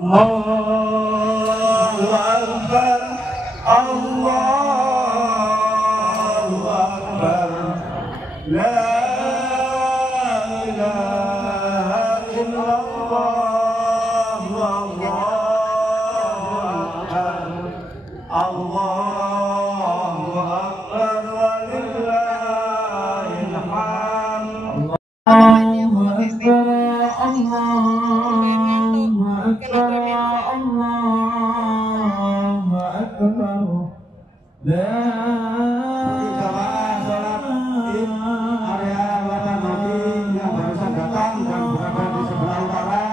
Allahu Akbar, Allahu Akbar, la ilaha illallah, Allahu Akbar, Allahu Akbar, walillahil hamd. Allahu Akbar, Allahu Akbar, Allahu Akbar, la area Watanati yang barusan datang dan berada di sebelah utara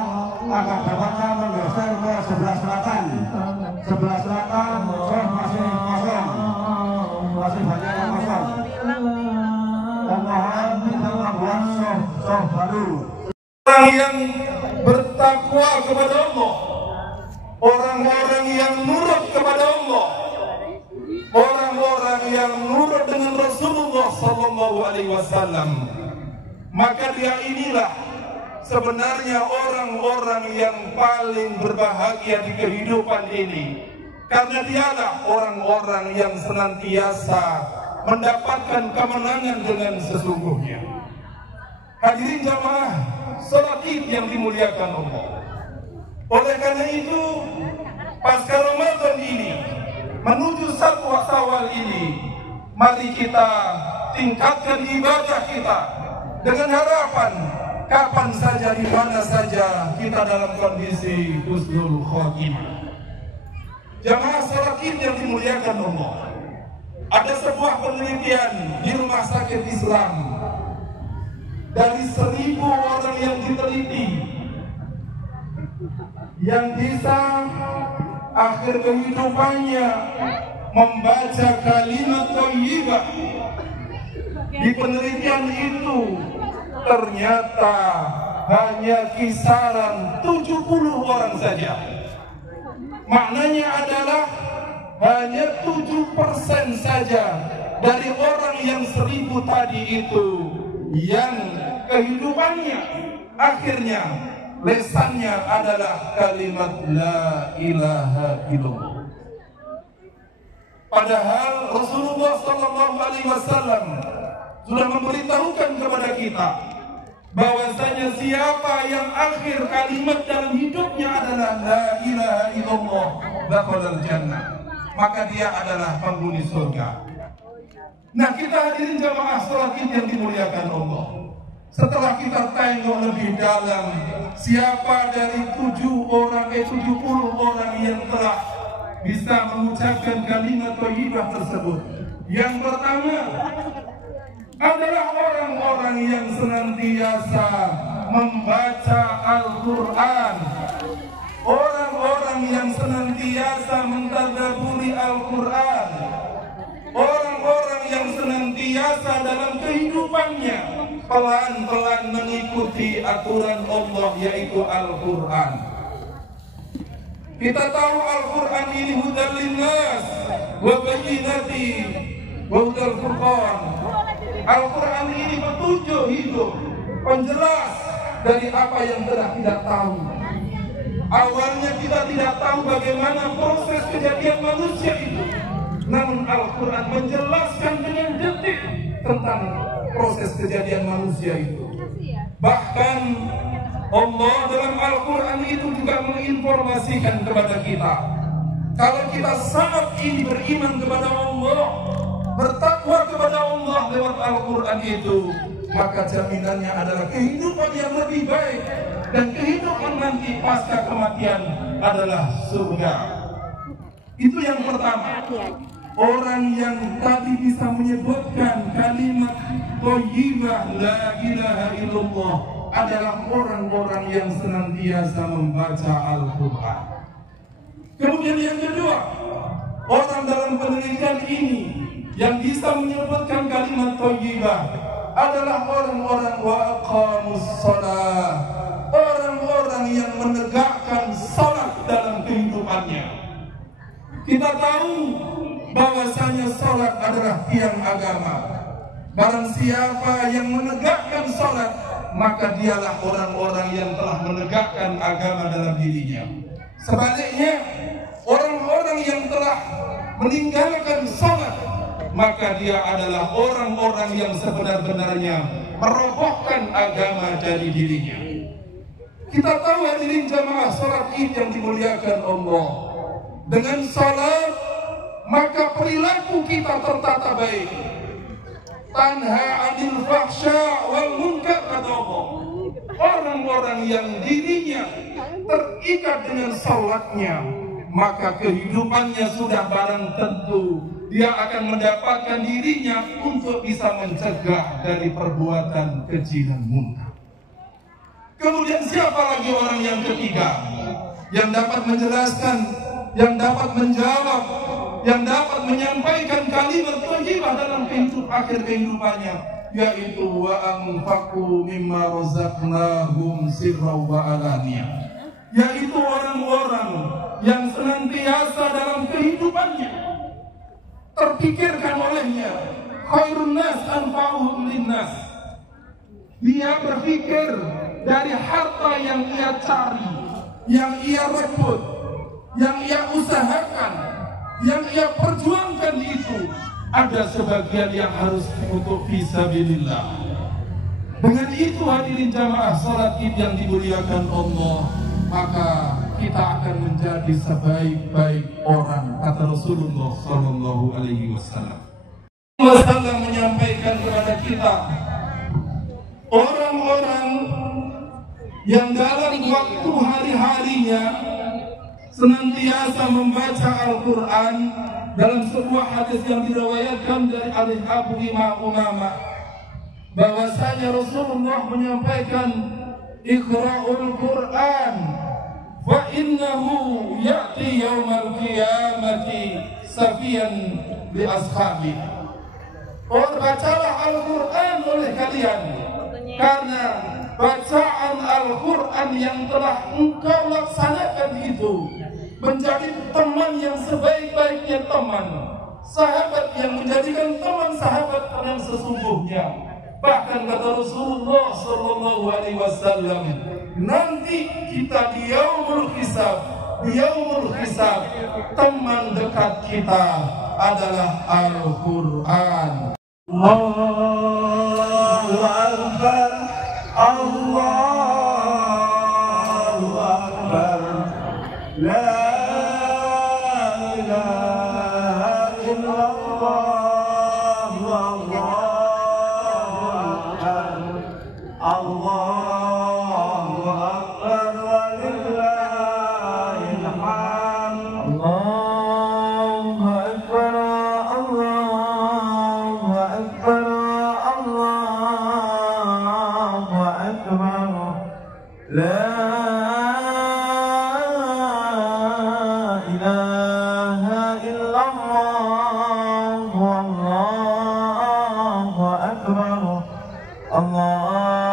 agar dapatnya menggeser ke sebelah selatan. Sebelah selatan masih kosong, masih banyak yang kosong. Dan mohon kita membuat soh baru. Orang yang bertakwa kepada Allah, orang-orang yang nurut kepada Allah, orang-orang yang nurut dengan Rasulullah Sallallahu Alaihi Wasallam, maka dia inilah sebenarnya orang-orang yang paling berbahagia di kehidupan ini, karena dialah orang-orang yang senantiasa mendapatkan kemenangan dengan sesungguhnya. Hadirin jamaah salat Id yang dimuliakan Allah. Oleh karena itu, pasca Ramadan ini menuju 1 Syawal ini, mari kita tingkatkan ibadah kita dengan harapan kapan saja, di mana saja kita dalam kondisi husnul khotimah. Jamaah salat Id yang dimuliakan Allah, ada sebuah penelitian di Rumah Sakit Islam. Dari 1000 orang yang diteliti, yang bisa akhir kehidupannya membaca kalimat thayyibah, di penelitian itu ternyata hanya kisaran 70 orang saja. Maknanya adalah hanya 7% saja dari orang yang 1000 tadi itu yang kehidupannya akhirnya lesannya adalah kalimat la ilaha illallah. Padahal Rasulullah Sallallahu Alaihi Wasallam sudah memberitahukan kepada kita bahwasanya siapa yang akhir kalimat dalam hidupnya adalah la ilaha illallah dakhalal jannah, maka dia adalah penghuni surga. Nah, kita hadirin jamaah salat Id yang dimuliakan Allah, setelah kita tengok lebih dalam siapa dari 70 orang yang telah bisa mengucapkan kalimat thayyibah tersebut, yang pertama adalah orang-orang yang senantiasa membaca Al-Quran, orang-orang yang senantiasa mentadabburi Al-Quran, orang-orang yang senantiasa dalam kehidupannya pelan-pelan mengikuti aturan Allah, yaitu Al-Quran. Kita tahu Al-Quran ini hudal linnas wa bayyinatin wa hudal furqan. Al-Quran ini petunjuk hidup, penjelas dari apa yang telah tidak tahu. Awalnya kita tidak tahu bagaimana proses kejadian manusia itu, namun Al-Quran menjelaskan dengan detil tentang proses kejadian manusia itu. Bahkan Allah dalam Al-Quran itu juga menginformasikan kepada kita, kalau kita saat ini beriman kepada Allah, bertakwa kepada Allah lewat Al-Quran itu, maka jaminannya adalah kehidupan yang lebih baik, dan kehidupan nanti pasca kematian adalah surga. Itu yang pertama. Orang yang tadi bisa menyebutkan kalimat thayyibah la ilaha illallah adalah orang-orang yang senantiasa membaca Al-Quran. Kemudian yang kedua, orang dalam penelitian ini yang bisa menyebutkan kalimat thayyibah adalah orang-orang wa aqamus shalah, orang-orang yang menegakkan salat dalam kehidupannya. Kita tahu bahwasanya salat adalah tiang agama. Barang siapa yang menegakkan salat, maka dialah orang-orang yang telah menegakkan agama dalam dirinya. Sebaliknya, orang-orang yang telah meninggalkan salat, maka dia adalah orang-orang yang sebenar-benarnya merobohkan agama dari dirinya. Kita tahu hadirin jamaah salat Id yang dimuliakan Allah. Dengan salat maka perilaku kita tertata baik. Tanha 'anil fahsya wal munkar, kata Allah. Orang-orang yang dirinya terikat dengan salatnya, maka kehidupannya sudah barang tentu dia akan mendapatkan dirinya untuk bisa mencegah dari perbuatan keji dan munkar. Kemudian siapa lagi orang yang ketiga yang dapat menjelaskan, yang dapat menjawab, yang dapat menyampaikan kalimat thayyibah dalam akhir kehidupannya, yaitu wa anfaqu mimma razaqnahum sirran wa alaniyah, yaitu orang-orang yang senantiasa dalam kehidupannya terpikirkan olehnya khairun nas anfa'uhum linnas. Dia berpikir dari harta yang ia cari, yang ia rebut, yang ia usahakan, yang ia perjuangkan, itu ada sebagian yang harus untuk fisabilillah. Dengan itu hadirin jamaah salat Id yang dimuliakan Allah, maka kita akan menjadi sebaik-baik orang, kata Rasulullah Sallallahu Alaihi Wasallam. Rasulullah menyampaikan kepada kita, orang-orang yang dalam waktu hari-harinya senantiasa membaca Al-Quran. Dalam sebuah hadis yang diriwayatkan dari Abu Umamah, bahwasanya Rasulullah menyampaikan, Iqra'ul Quran fa innahu ya'ti yaumal qiyamati safiyan li ashabi. Bacalah Al-Quran oleh kalian, karena bacaan Al-Quran yang telah engkau laksanakan itu menjadi teman yang sebaik-baiknya teman, sahabat yang menjadikan teman sahabat yang sesungguhnya. Bahkan kata Rasulullah Sallallahu Alaihi Wasallam, nanti kita di yaumul hisab, teman dekat kita adalah Al-Quran. Allahu Akbar, Allahu Akbar, la ilaha illallah, Allahu Akbar, walillahil hamd. Allahu Akbar, Allahu Akbar, Allahu Akbar, la Allah